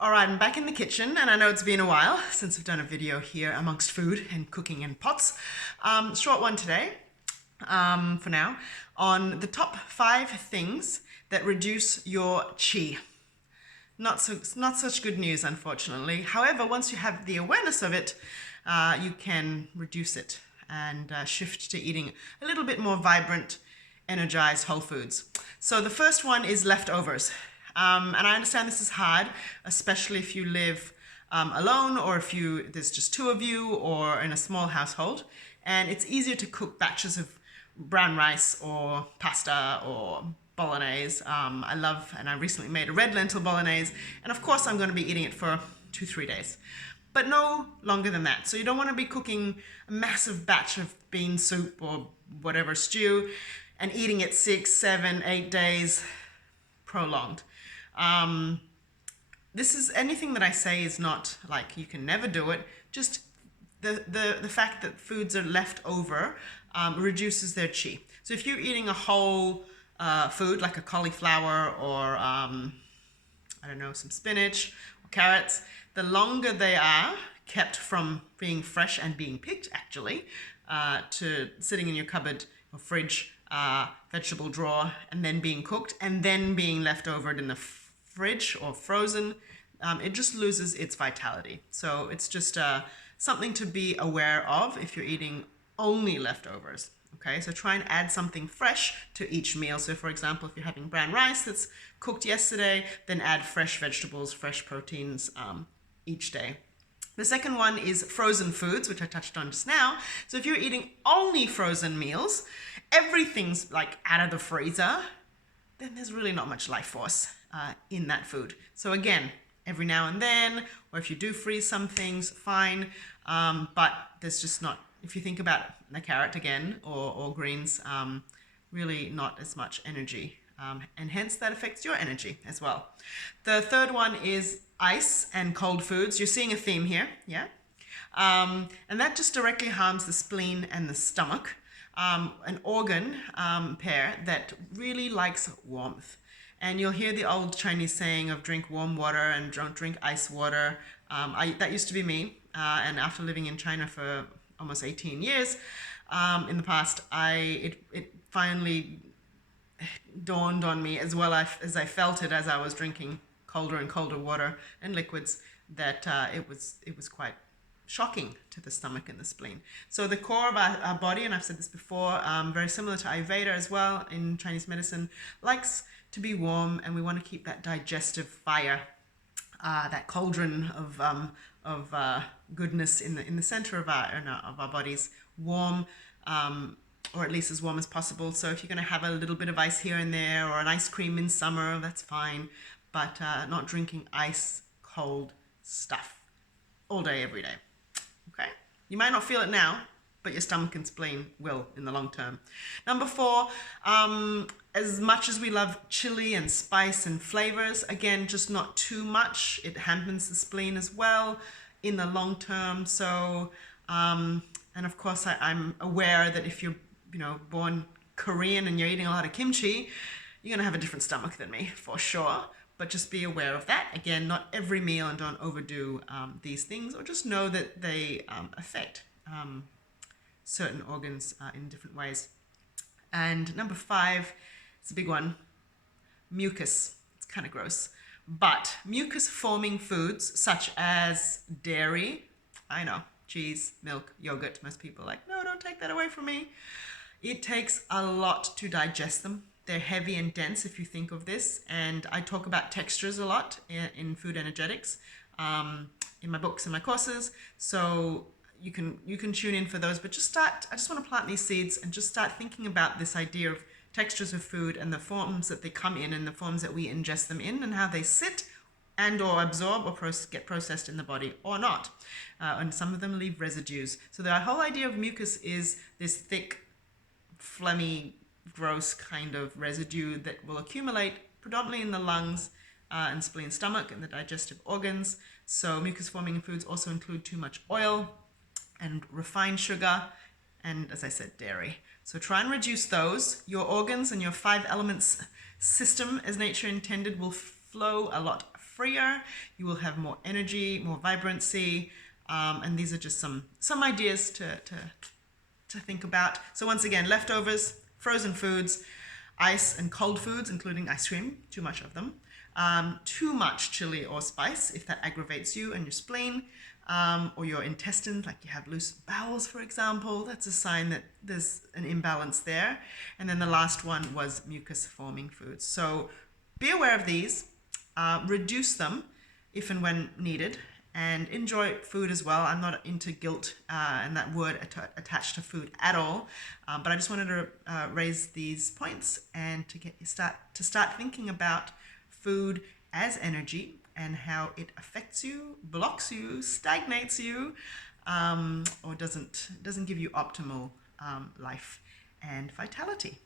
All right, I'm back in the kitchen, and I know it's been a while since I've done a video here amongst food and cooking in pots. Short one today, for now, on the top 5 things that reduce your chi. Not such good news, unfortunately. However, once you have the awareness of it, you can reduce it and shift to eating a little bit more vibrant, energized whole foods. So the first one is leftovers. And I understand this is hard, especially if you live alone or if there's just 2 of you or in a small household. And it's easier to cook batches of brown rice or pasta or bolognese. I love, and I recently made a red lentil bolognese. And of course, I'm going to be eating it for 2-3 days. But no longer than that. So you don't want to be cooking a massive batch of bean soup or whatever stew and eating it 6, 7, 8 days prolonged. This is anything that I say is not like you can never do it. Just the fact that foods are left over reduces their chi. So if you're eating a whole food like a cauliflower or I don't know, some spinach or carrots, the longer they are kept from being fresh and being picked actually to sitting in your cupboard or fridge, vegetable drawer, and then being cooked and then being left over in the fridge or frozen, it just loses its vitality. So it's just something to be aware of if you're eating only leftovers. Okay, so try and add something fresh to each meal. So for example, if you're having brown rice that's cooked yesterday, then add fresh vegetables, fresh proteins each day. The second one is frozen foods, which I touched on just now. So if you're eating only frozen meals, everything's like out of the freezer, then there's really not much life force in that food. So again, every now and then, or if you do freeze some things, fine. But there's just not, if you think about the carrot again, or greens, really not as much energy. And hence that affects your energy as well. The third one is ice and cold foods. You're seeing a theme here, yeah? And that just directly harms the spleen and the stomach. An organ pair that really likes warmth. And you'll hear the old Chinese saying of drink warm water and don't drink ice water. That used to be me. And after living in China for almost 18 years in the past, it finally dawned on me, as well as I felt it as I was drinking colder and colder water and liquids, that it was quite shocking to the stomach and the spleen. So the core of our body, and I've said this before, very similar to Ayurveda as well in Chinese medicine, likes to be warm, and we want to keep that digestive fire, that cauldron of goodness in the center of our bodies warm, or at least as warm as possible. So if you're going to have a little bit of ice here and there, or an ice cream in summer, that's fine, but not drinking ice cold stuff all day, every day. Okay? You might not feel it now, but your stomach and spleen will in the long term. Number 4, as much as we love chili and spice and flavors, again, just not too much. It hampers the spleen as well in the long term. So, and of course, I'm aware that if you're, born Korean and you're eating a lot of kimchi, you're going to have a different stomach than me, for sure. But just be aware of that. Again, not every meal, and don't overdo these things, or just know that they affect certain organs in different ways. And number 5, it's a big one, mucus. It's kind of gross. But mucus-forming foods such as dairy, I know, cheese, milk, yogurt, most people are like, no, don't take that away from me. It takes a lot to digest them. They're heavy and dense if you think of this. And I talk about textures a lot in food energetics in my books and my courses. So you can tune in for those, but I just want to plant these seeds and just start thinking about this idea of textures of food and the forms that they come in and the forms that we ingest them in, and how they sit and or absorb or get processed in the body or not. And some of them leave residues. So the whole idea of mucus is this thick, phlegmy, gross kind of residue that will accumulate predominantly in the lungs and spleen, stomach, and the digestive organs. So mucus forming foods also include too much oil and refined sugar, and as I said, dairy. So try and reduce those. Your organs and your 5 elements system, as nature intended, will flow a lot freer, you will have more energy, more vibrancy, and these are just some ideas to think about. So once again, leftovers, frozen foods, ice and cold foods, including ice cream, too much of them. Too much chili or spice, if that aggravates you and your spleen, or your intestines, like you have loose bowels, for example, that's a sign that there's an imbalance there. And then the last one was mucus forming foods. So be aware of these, reduce them if and when needed, and enjoy food as well. I'm not into guilt and that word attached to food at all, but I just wanted to raise these points and to get you start thinking about food as energy and how it affects you, blocks you, stagnates you, or doesn't give you optimal life and vitality.